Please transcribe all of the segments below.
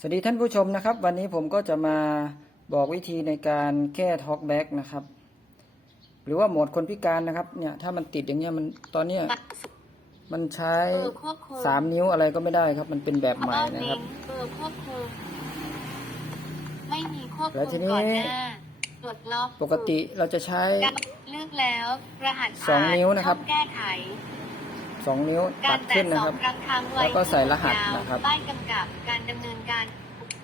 สวัสดีท่านผู้ชมนะครับ วันนี้ผมก็จะมาบอกวิธีในการแก้ท็อกแบ็กนะครับ หรือว่าโหมดคนพิการนะครับ เนี่ย ถ้ามันติดอย่างเงี้ยมันตอนเนี้ยมันใช้เบอร์ควบคุมสามนิ้วอะไรก็ไม่ได้ครับ มันเป็นแบบใหม่อ้อนะครับลิงก์เบอร์ควบคุมไม่มีควบแล้วทีคุมนี้ก่อนหน้าปลดล็อกปกติเราจะใช้การเลือกแล้วรหัสสองผ่านิ้วนะครับช่องแก้ไข สองนิ้วกาตัรดแตะขึ้นสนะอครังบครั้งค้างไว้แล้วก็ใส่รหัสยาวนะครับ ป้ายกำกับการดำเนินการ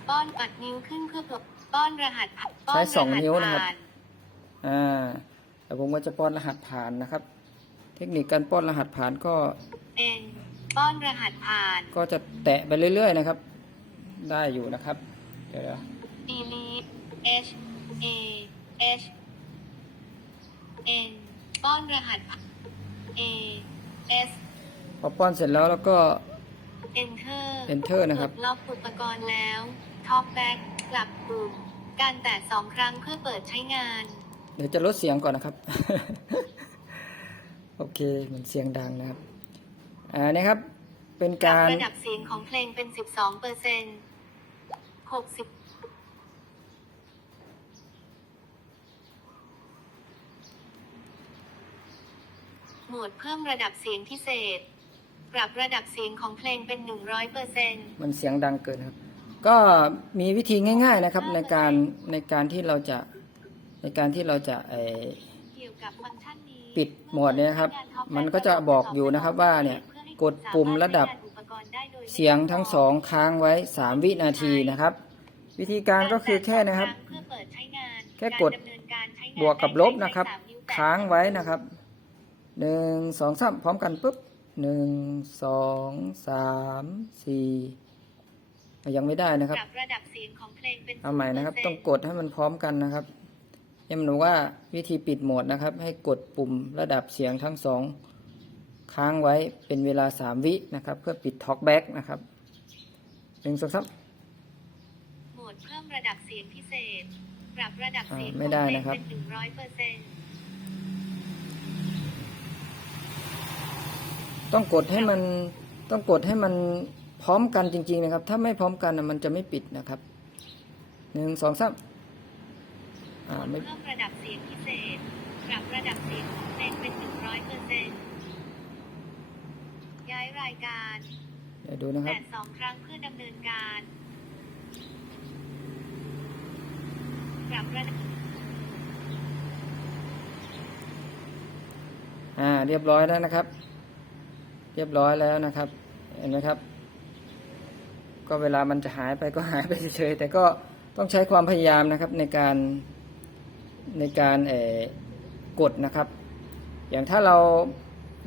ป้อนปัดนิ้วขึ้นเพื่อปลดป้อนรหัสป้อนใช้สองรหัสนิ้วนะครับ ผ่าอ่าแต่ผมก็จะป้อนรหัสผ่านนะครับ เทคนิคการป้อนรหัสผ่านก็เอ็นป้อนรหัสผ่าน ก็จะแตะไปเรื่อย ๆ นะครับ ได้อยู่นะครับเดี๋ยว elite h a h n ป้อนรหัส a s พอป้อนเสร็จแล้วแล้วก็ enter enter นะครับปลดล็อกอุปกรณ์แล้ว talk back กลับปุ่ม การแตะสองครั้งเพื่อเปิดใช้งาน เดี๋ยวจะลดเสียงก่อนนะครับ โอเคมันเสียงดังนะครับ อ่านะครับ เป็นปรับการระดับเสียงของเพลงเป็น 12เปอร์เซ็นต์60โหมดเพิ่มระดับเสียงพิเศษ ปรับระดับเสียงของเพลงเป็น 100เปอร์เซ็นต์มันเสียงดังเกินครับ ก็มีวิธีง่าย ๆนะครับในการในการที่เราจะในการที่เราจะเอ่อเกี่ยวกับฟังก์ชันนี้ปิดโหมดเนี่ยนะครับ มันก็จะบอกอยู่นะครับว่าเนี่ยกดปุ่มระดับเสียงทั้งสองค้างไว้ 3 วินาทีนะครับ วิธีการก็คือแค่นะครับเพื่อเปิดใช้งานแค่กดารดำเนินการใช้งานบวกกับลบนะครับได้ใช้สมนิ้วแตะค้างไว้นะครับหนึ่งสองสามพร้อมกันปุ๊บ หนึ่งสองสามสี่ยังไม่ได้นะครับปรับระดับเสียงของเพลงเป็นเอาใหม่นะครับ0%ต้องกดให้มันพร้อมกันนะครับเนี่ยมันบอกว่าวิธีปิดโหมดนะครับ ให้กดปุ่มระดับเสียงทั้งสองค้างไว้เป็นเวลาสามวินะครับ เพื่อปิดท็อกแบ็กนะครับหนึ่งสองสามโหมดเพิ่มระดับเสียงพิเศษ ปรับระดับเสียงอ่าไม่ได้นะครับของเพลงเป็นหนึ่งร้อยเปอร์เซ็นต์ ต้องกดให้มันต้องกดให้มันพร้อมกันจริง ๆ นะครับ ถ้าไม่พร้อมกันน่ะมันจะไม่ปิดนะครับหนึ่งสองสามอ่าไม่เพิ่มระดับเสียงพิเศษปรับระดับเสียงของเพลงเป็นหนึ่งร้อยเปอร์เซ็นต์ย้ายรายการเดี๋ยวดูนะครับแตะสองครั้งเพื่อดำเนินการปรับระดับอ่าเรียบร้อยแล้วนะครับ เรียบร้อยแล้วนะครับ เห็นไหมครับ ก็เวลามันจะหายไปก็หายไปเฉยๆแต่ก็ต้องใช้ความพยายามนะครับในการในการเออกดนะครับ อย่างถ้าเรา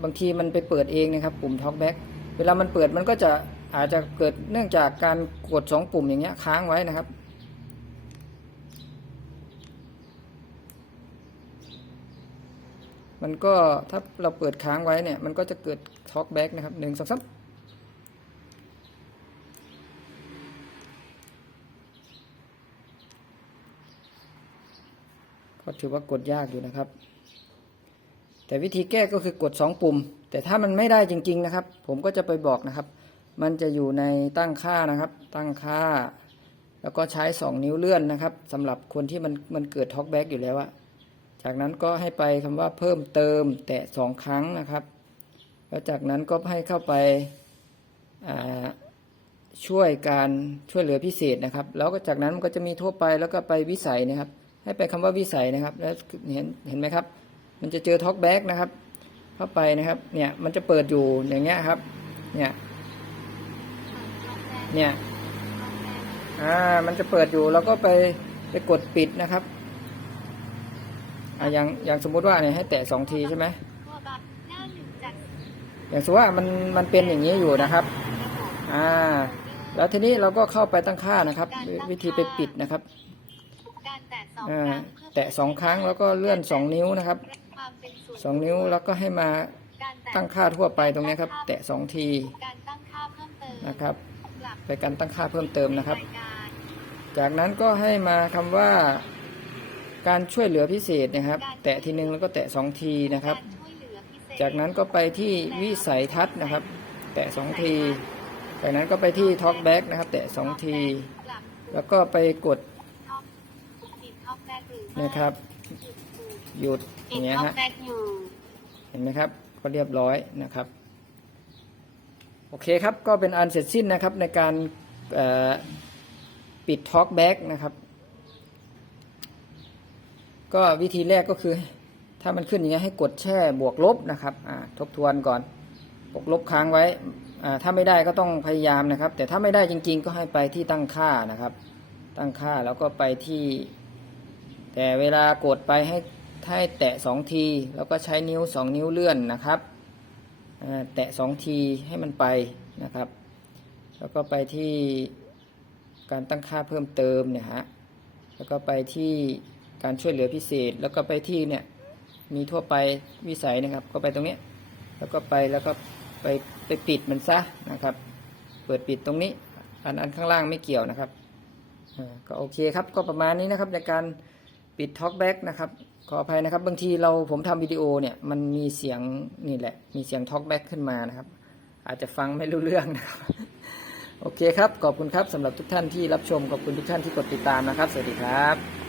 บางทีมันไปเปิดเองนะครับ ปุ่ม talkback เวลามันเปิดมันก็จะอาจจะเกิดเนื่องจากการกดสองปุ่มอย่างเงี้ยค้างไว้นะครับ มันก็ถ้าเราเปิดค้างไว้เนี่ย มันก็จะเกิด talk back นะครับหนึ่งสองสามก็ถือว่ากดยากอยู่นะครับ แต่วิธีแก้ก็คือกดสองปุ่ม แต่ถ้ามันไม่ได้จริง ๆนะครับ ผมก็จะไปบอกนะครับ มันจะอยู่ในตั้งค่านะครับ ตั้งค่า แล้วก็ใช้สองนิ้วเลื่อนนะครับสำหรับคนที่มันมันเกิด talk back อยู่แล้วอะจากนั้นก็ให้ไปคำว่าเพิ่มเติม แตะสองครั้งนะครับ แล้วจากนั้นก็ให้เข้าไปาช่วยการช่วยเหลือพิเศษนะครับ แล้วก็จากนั้นมันก็จะมีทั่วไปแล้วก็ไปวิสัยนะครับ ให้ไปคำว่าวิสัยนะครับ แล้วเห็นเห็นไหมครับ มันจะเจอท็อกแบ็กนะครับ เข้าไปนะครับ เนี่ยมันจะเปิดอยู่อย่างเงี้ยครับ เนี่ย เนี่ยอ่ามันจะเปิดอยู่แล้วก็ไปไปกดปิดนะครับอ่าอย่างอย่างสมมุติว่าเนี่ยให้แตะสองทีใช่ไหม ตัวบัตรหน้าหนึ่งจาก อย่างสมมติว่ามันมันเป็นอย่างนี้อยู่นะครับ อ่า แล้วทีนี้เราก็เข้าไปตั้งค่านะครับ วิธีไปปิดนะครับแตะสองอ่าครั้งแตะสองครั้งแล้วก็เลื่อนสองนิ้วนะครับสองนิ้วแล้วก็ให้มาตั้งค่าทั่วไปตรงนี้ครับ แตะสองทีนะครับ ไปการตั้งค่าเพิ่มเติมนะครับ จากนั้นก็ให้มาคำว่าการช่วยเหลือพิเศษนะครับ แตะทีนึงแล้วก็แตะสองทีนะครับ จากนั้นก็ไปที่วิสัยทัศน์นะครับ แตะสองที จากนั้นก็ไปที่ Talkback นะครับ แตะสองทีกลับแล้วก็ไปกดท็อปปิดท็อปแบ็กหรือไม่นะครับ หยุดอปิดย่างเงี้ยท็อปฮะแบ็กอยู่เห็นไหมครับ ก็เรียบร้อยนะครับ โอเคครับ ก็เป็นอันเสร็จสิ้นนะครับในการเอ่อปิด Talkback นะครับ ก็วิธีแรกก็คือ ถ้ามันขึ้นอย่างเงี้ยให้กดแช่บวกลบนะครับทบทวนก่อนบวกลบค้างไว้ถ้าไม่ได้ก็ต้องพยายามนะครับ แต่ถ้าไม่ได้จริง ๆ ก็ให้ไปที่ตั้งค่านะครับ ตั้งค่าแล้วก็ไปที่ แต่เวลากดไปให้ให้แตะสองที แล้วก็ใช้นิ้วสองนิ้วเลื่อนนะครับแตะสองทีให้มันไปนะครับ แล้วก็ไปที่การตั้งค่าเพิ่มเติมเนี่ยฮะแล้วก็ไปที่การช่วยเหลือพิเศษ แล้วก็ไปที่เนี่ย มีทั่วไปวิสัยนะครับ ก็ไปตรงนี้ แล้วก็ไปแล้วก็ไปไปปิดมันซะนะครับ เปิดปิดตรงนี้ อันอันข้างล่างไม่เกี่ยวนะครับก็โอเคครับก็ประมาณนี้นะครับในการปิด Talkback นะครับขออภัยนะครับ บางทีเราผมทำวิดีโอเนี่ยมันมีเสียงนี่แหละ มีเสียง Talkback ขึ้นมานะครับ อาจจะฟังไม่รู้เรื่องนะครับโอเคครับ ขอบคุณครับสำหรับทุกท่านที่รับชม ขอบคุณทุกท่านที่กดติดตามนะครับ สวัสดีครับ